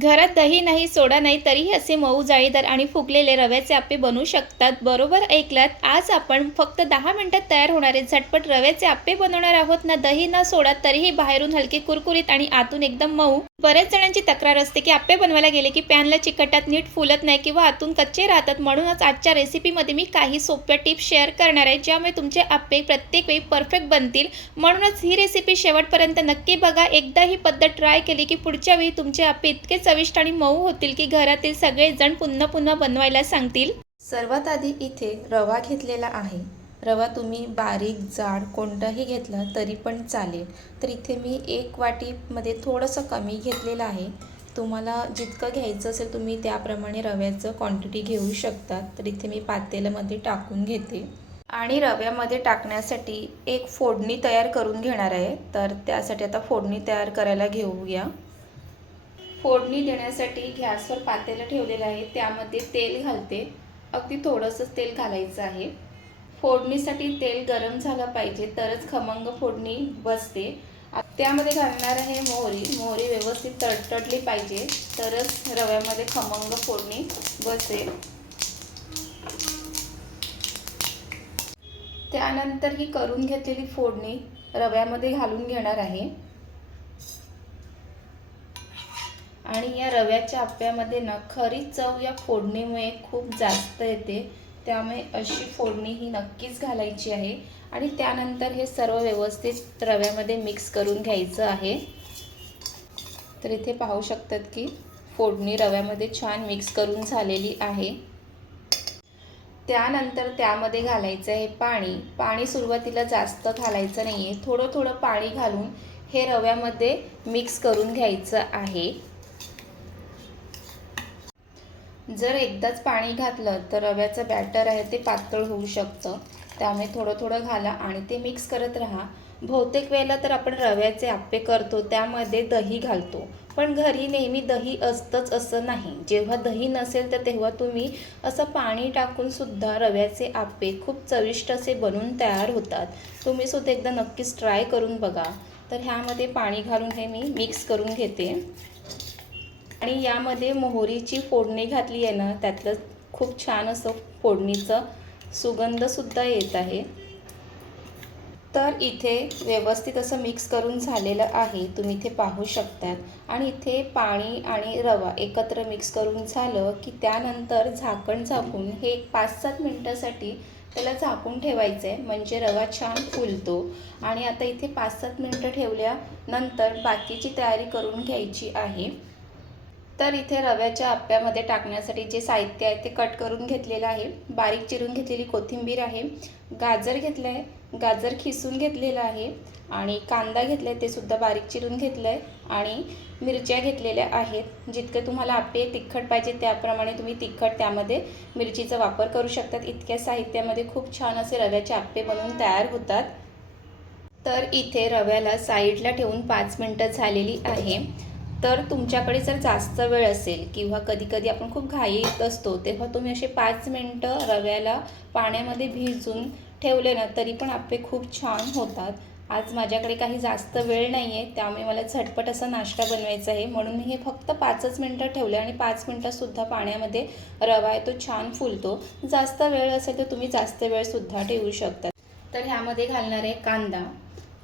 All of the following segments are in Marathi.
घरात दही नाही, सोडा नाही, तरीही असे मऊ, जाळीदार आणि फुगलेले रव्याचे आप्पे बनवू शकतात. बरोबर ऐकलात. आज आपण फक्त 10 मिनिटात तयार होणारे झटपट रव्याचे आप्पे बनवणार आहोत. ना दही ना सोडा, तरीही बाहेरून हलके कुरकुरीत आणि आतून एकदम मऊ. बरेच जणांची तक्रार असते की आप्पे बनवायला गेले की पॅनला चिकटतात, नीट फुलत नाही किंवा आतून कच्चे राहतात. म्हणूनच आजच्या रेसिपीमध्ये मी काही सोप्या टिप्स शेअर करणार आहे, ज्यामुळे तुमचे आप्पे प्रत्येक वेळी परफेक्ट बनतील. म्हणूनच ही रेसिपी शेवटपर्यंत नक्की बघा. एकदा ही पद्धत ट्राय केली की पुढच्या वेळी तुमचे आप्पे इतके चविष्ट आणि मऊ होतील की घरातील सगळेजण पुन्हा पुन्हा बनवायला सांगतील. सर्वात आधी इथे रवा घेतलेला आहे. रवा तुम्ही बारीक जाड कोणताही घेतला तरी पण चालेल. तर इथे मी 1 वाटीमध्ये थोडंसं कमी घेतलेलं आहे. तुम्हाला जितकं घ्यायचं असेल तुम्ही त्याप्रमाणे रव्याचं क्वांटिटी घेऊ शकता. तर इथे मी पातेल्यामध्ये टाकून घेते आणि रव्यामध्ये टाकण्यासाठी एक फोडणी तयार करून घेणार आहे. तर त्यासाठी आता फोडणी तयार करायला घेऊया. फोडणी देण्यासाठी गॅसवर पातेलं ठेवलेलं आहे. त्यामध्ये तेल घालते. अगदी थोडंसंच तेल घालायचं आहे. फोडणीसाठी तेल गरम झालं पाहिजे, तरच खमंग फोडणी बसते. त्यामध्ये घालणार आहे मोहरी. मोहरी व्यवस्थित तडतडली पाहिजे, तरच रव्यामध्ये खमंग फोडणी बसेल. त्यानंतर ही करून घेतलेली फोडणी रव्यामध्ये घालून घेणार आहे. आणि या रव्याच्या आप्प्यामध्ये ना खरी चव या फोडणीमुळे खूप जास्त येते. त्यामुळे अशी फोडणी ही नक्कीच घालायची आहे. आणि त्यानंतर हे सर्व व्यवस्थित रव्यामध्ये मिक्स करून घ्यायचं आहे. तर इथे पाहू शकतात की फोडणी रव्यामध्ये छान मिक्स करून झालेली आहे. त्यानंतर त्यामध्ये घालायचं आहे पाणी. पाणी सुरुवातीला जास्त घालायचं नाही आहे. थोडं थोडं पाणी घालून हे रव्यामध्ये मिक्स करून घ्यायचं आहे. जर एकदाच पाणी घातलं तर रव्याचं बॅटर आहे ते पातळ होऊ शकतं. त्यामुळे थोडं थोडं घाला आणि ते मिक्स करत राहा. बहुतेक वेळेला तर आपण रव्याचे आप्पे करतो त्यामध्ये दही घालतो, पण घरी नेहमी दही असतंच असं नाही. जेव्हा दही नसेल तर तेव्हा तुम्ही असं पाणी टाकून सुद्धा रव्याचे आप्पे खूप चविष्ट असे बनून तयार होतात. तुम्ही सुद्धा एकदा नक्कीच ट्राय करून बघा. तर ह्यामध्ये पाणी घालून हे मी मिक्स करून घेते. आणि यामध्ये मोहरीची फोडणी घातली आहे ना, त्यातलं खूप छान असं फोडणीचं सुगंधसुद्धा येत आहे. तर इथे व्यवस्थित असं मिक्स करून झालेलं आहे, तुम्ही इथे पाहू शकतात. आणि इथे पाणी आणि रवा एकत्र मिक्स करून झालं की त्यानंतर झाकण झाकून हे 5-7 मिनटासाठी त्याला झाकून ठेवायचं आहे, म्हणजे रवा छान फुलतो. आणि आता इथे 5-7 मिनटं ठेवल्यानंतर बाकीची तयारी करून घ्यायची आहे. तर इथे रव्याच्या आप्प्यामध्ये टाकण्यासाठी जे साहित्य आहे ते कट करून घेतलेलं आहे. बारीक चिरून घेतलेली कोथिंबीर आहे, गाजर घेतलं आहे, गाजर खिसून घेतलेलं आहे आणि कांदा घेतला आहे, ते सुद्धा बारीक चिरून घेतलं आहे आणि मिरच्या घेतलेल्या आहेत. जितके तुम्हाला आप्पे तिखट पाहिजे त्याप्रमाणे तुम्ही तिखट त्यामध्ये मिरचीचा वापर करू शकतात. इतक्या साहित्यामध्ये खूप छान असे रव्याचे आप्पे बनवून तयार होतात. तर इथे रव्याला साईडला ठेवून 5 मिनटं झालेली आहे. तर तुमच्याकडे जर जास्त वेळ असेल किंवा कधी-कधी आपण खूप घाईत असतो, तेव्हा तुम्ही असे 5 मिनटं रव्याला पाण्यामध्ये भिजवून ठेवले ना, तरी पण आप्पे खूप छान होतात. आज माझ्याकडे काही जास्त वेळ नाही आहे, त्यामुळे मला झटपट असा नाश्ता बनवायचा आहे. म्हणून मी हे फक्त 5च मिनटं ठेवले आणि 5 मिनटातसुद्धा पाण्यामध्ये रवा आहे तो छान फुलतो. जास्त वेळ असेल तर तुम्ही जास्त वेळसुद्धा ठेवू शकता. तर ह्यामध्ये घालणार आहे कांदा.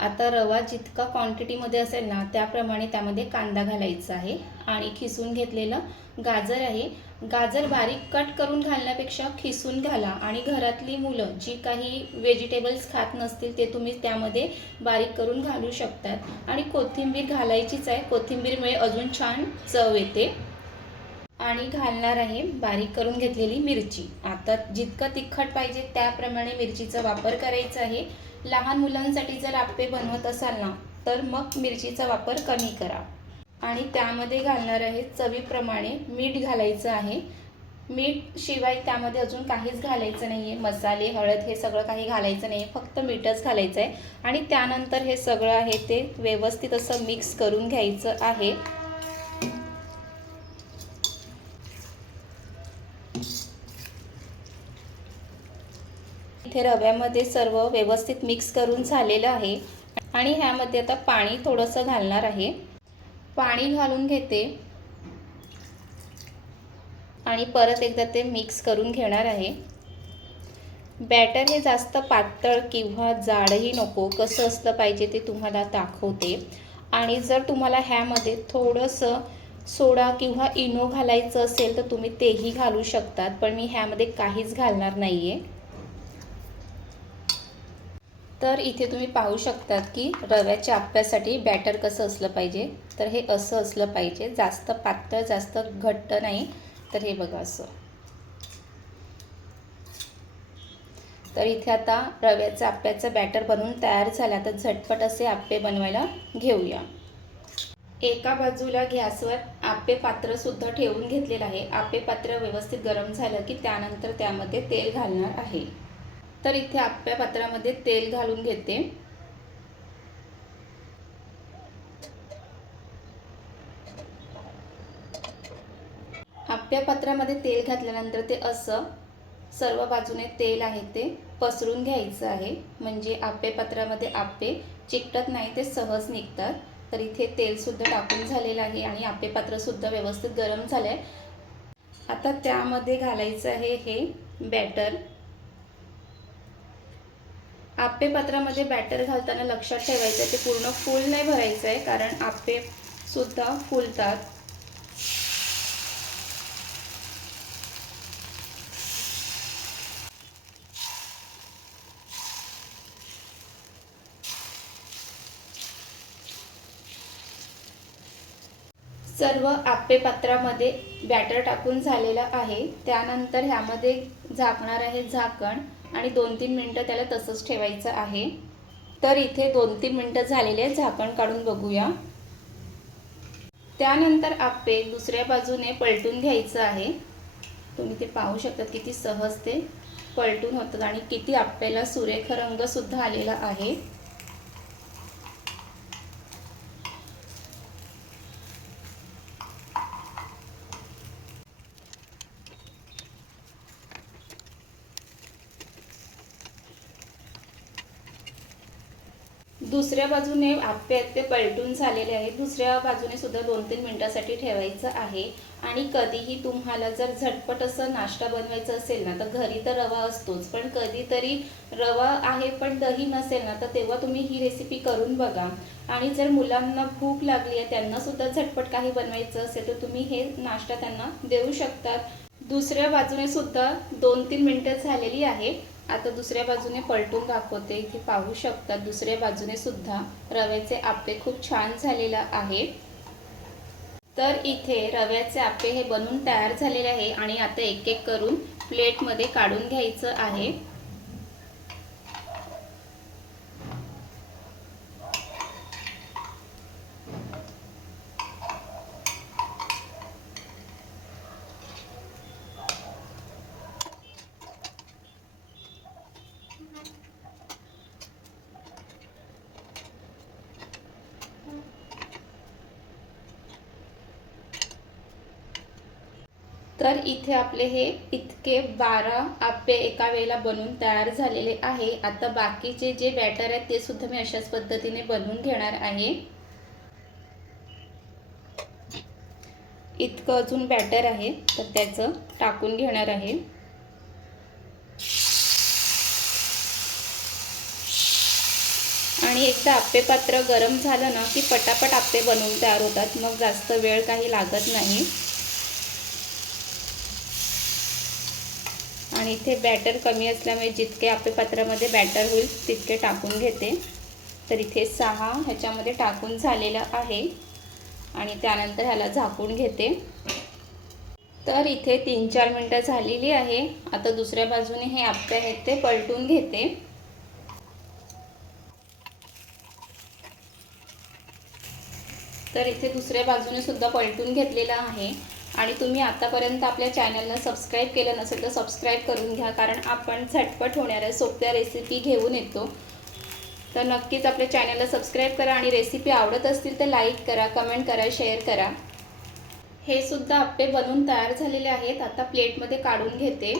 आता रवा जितका क्वांटिटीमध्ये असेल ना, त्याप्रमाणे त्यामध्ये कांदा घालायचा आहे. आणि खिसून घेतलेलं गाजर आहे. गाजर बारीक कट करून घालण्यापेक्षा खिसून घाला. आणि घरातली मुलं जी काही व्हेजिटेबल्स खात नसतील ते तुम्ही त्यामध्ये बारीक करून घालू शकतात. आणि कोथिंबीर घालायचीच आहे, कोथिंबीरमुळे अजून छान चव येते. आणि घालणार आहे बारीक करून घेतलेली मिरची. आता जितकं तिखट पाहिजे त्याप्रमाणे मिरचीचा वापर करायचा आहे. लहान मुलांसाठी जर आप्पे बनवत असाल ना, तर मग मिरचीचा वापर कमी करा. आणि त्यामध्ये घालणार आहे चवीप्रमाणे मीठ घालायचं आहे. मीठ शिवाय त्यामध्ये अजून काहीच घालायचं नाही आहे. मसाले, हळद हे सगळं काही घालायचं नाही आहे, फक्त मीठच घालायचं आहे. आणि त्यानंतर हे सगळं आहे ते व्यवस्थित असं मिक्स करून घ्यायचं आहे. इथे रव्यामध्ये सर्व व्यवस्थित मिक्स करून झालेलं आहे. आणि ह्यामध्ये आता पाणी थोडंसं घालणार आहे. पाणी घालून घेते आणि परत एकदा ते मिक्स करून घेणार आहे। बॅटर हे जास्त पातळ किंवा जाडही नको, कसं असलं पाहिजे ते तुम्हाला दाखवते। आणि जर तुम्हाला ह्यामध्ये थोडंसं सोडा किंवा इनो घालायचं असेल तर तुम्ही तेही घालू शकतात, पण मी ह्यामध्ये काहीच घालणार नाही आहे। तर इथे तुम्ही पाहू शकतात की रव्याच्या आप्यासाठी बॅटर कसं असलं पाहिजे। तर हे असं असलं पाहिजे, जास्त पातळ जास्त घट्ट नाही। तर हे बघा असं। तर इथे आता रव्याच्या आप्याचं बॅटर बनवून तयार झाला। तर झटपट असे आप्पे बनवायला घेऊया। एका बाजूला गॅसवर आप्पे पात्र सुद्धा ठेवून घेतलेलं आहे। आप्पे पात्र व्यवस्थित गरम झालं की त्यानंतर त्यामध्ये तेल घालणार आहे। तर इथे आप्पे पात्रामध्ये तेल घालून घेते। आप्पे पात्रामध्ये तेल घातल्यानंतर ते असं सर्व बाजूने तेल आहे ते पसरून घ्यायचं आहे, म्हणजे आप्पे पात्रामध्ये आप्पे चिकटत नाही, ते सहज निघतात। तर इथे तेल सुद्धा टाकून झालेलं आहे आणि आप्पे पात्र सुद्धा व्यवस्थित गरम झालंय। आता त्यामध्ये घालायचं आहे हे बॅटर। आप्पे पात्रामध्ये बॅटर घालताना लक्षात ठेवायचं ते पूर्ण फुल नाही भरायचं आहे, कारण आप्पे सुद्धा फुलतात। सर्व आप्पे पात्रामध्ये बॅटर टाकून झालेलं आहे। त्यानंतर ह्यामध्ये झाकणार आहे झाकण आणि 2-3 मिनिटं त्याला तसंच ठेवायचं आहे। तर इथे 2-3 मिनिटं झालेले, झाकण काढून बघूया। त्यानंतर आप्पे दुसऱ्या बाजूने पलटून घ्यायचं आहे। तुम्ही ते पाहू शकता किती सहज ते पलटून होतात आणि किती आप्याला सुरेख रंग सुद्धा आलेला आहे। दुसऱ्या बाजूने आप्पे ते पलटून झालेले आहेत। दुसऱ्या बाजूने सुद्धा 2-3 मिनिटांसाठी ठेवायचं आहे। आणि कधीही तुम्हाला जर झटपट असं नाश्ता बनवायचा असेल ना, तर घरी तर रवा असतोच, पण कधीतरी रवा आहे पण दही नसेल ना, तर तेव्हा तुम्ही ही रेसिपी करून बघा। आणि जर मुलांना भूक लागली आहे, त्यांना सुद्धा झटपट काही बनवायचं असेल तर तुम्ही हे नाश्ता त्यांना देऊ शकतात। दुसऱ्या बाजूने सुद्धा 2-3 मिनिटं झालेली आहे। आता दुसऱ्या बाजूने पलटून दाखवते। इथे पाहू शकता दुसऱ्या बाजूने सुद्धा रव्याचे आप्पे खूप छान झालेला आहे। तर इथे रव्याचे आप्पे हे बनवून तयार झालेले आहे आणि आता एक एक करून प्लेटमध्ये काढून घ्यायचं आहे। तर इथे आपले हे इतके 12 आप्पे एका वेळेला बनवून तयार झालेले आहे। आता बाकीचे जे बॅटर आहेत ते सुद्धा मी अशाच पद्धतीने बनवून घेणार आहे। इतकं अजून बॅटर आहे तर त्याचं टाकून घेणार आहे। आणि एकदा आप्पे पात्र गरम झालं ना की पटापट आप्पे बनवून तयार होतात, मग जास्त वेळ काही लागत नाही। आणि इथे बॅटर कमी असल्यामुळे जितके आप्पे पात्रामध्ये बॅटर होईल तितके टाकून घेते। तर इथे 6 ह्याच्यामध्ये टाकून झालेलं आहे आणि त्यानंतर ह्याला झाकून घेते। तर इथे 3-4 मिनिटं झालेली आहे। आता दुसऱ्या बाजूने हे आप्पे आहेत ते पलटून घेते। तर इथे दुसऱ्या बाजूने सुद्धा पलटून घेतलेलं आहे। आणि तुम्ही आतापर्यंत आपल्या चॅनलला सबस्क्राईब केलं नसेल तर सबस्क्राईब करून घ्या, कारण आपण झटपट होणाऱ्या सोप्या रेसिपी घेऊन येतो। तर नक्कीच आपल्या चॅनलला सबस्क्राईब करा आणि रेसिपी आवडत असतील तर लाईक करा, कमेंट करा, शेअर करा। हे सुद्धा आप्पे बनवून तयार झालेले आहेत। आता प्लेटमध्ये काढून घेते।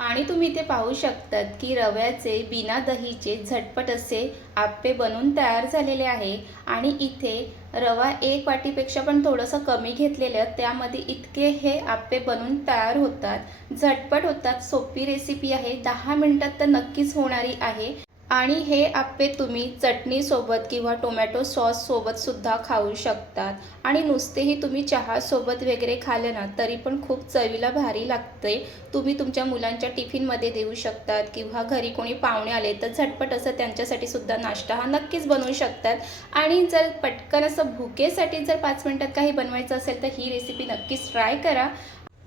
आणि तुम्ही इथे पाहू शकतात की रव्याचे बिना दहीचे झटपट असे आप्पे बनून तयार झालेले आहे. आणि इथे रवा 1 वाटीपेक्षा पण थोडंसं कमी घेतलेलं, त्यामध्ये इतके हे आप्पे बनून तयार होतात. झटपट होतात, सोपी रेसिपी आहे, 10 मिनिटात तर नक्कीच होणारी आहे. आणि हे आप्पे तुम्ही चटणीसोबत किंवा टोमॅटो सॉससोबतसुद्धा खाऊ शकतात. आणि नुसतेही तुम्ही चहासोबत वगैरे खाल्लं ना तरी पण खूप चवीला भारी लागते. तुम्ही तुमच्या मुलांच्या टिफिनमध्ये देऊ शकतात किंवा घरी कोणी पाहुणे आले तर झटपट असं त्यांच्यासाठी सुद्धा नाश्ता हा नक्कीच बनवू शकतात. आणि जर पटकन असं भुकेसाठी जर 5 मिनिटात काही बनवायचं असेल तर ही रेसिपी नक्कीच ट्राय करा.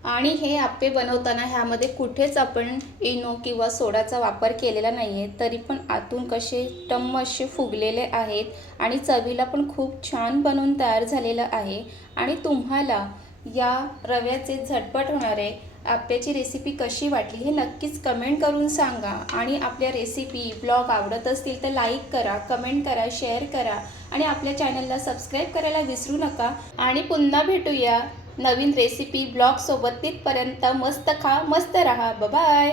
आणि हे आप्पे बनवताना ह्यामध्ये कुठेच आपण इनो किंवा सोडाचा वापर केलेला नाही आहे, तरी पण आतून कसे टम्म असे फुगलेले आहेत आणि चवीला पण खूप छान बनवून तयार झालेलं आहे. आणि तुम्हाला या रव्याचे झटपट होणारे आप्याची रेसिपी कशी वाटली हे नक्कीच कमेंट करून सांगा. आणि आपल्या रेसिपी ब्लॉग आवडत असतील तर लाईक करा, कमेंट करा, शेअर करा आणि आपल्या चॅनलला सबस्क्राईब करायला विसरू नका. आणि पुन्हा भेटूया नवीन रेसिपी ब्लॉगसोबत. तिथपर्यंत मस्त खा, मस्त रहा. बाय.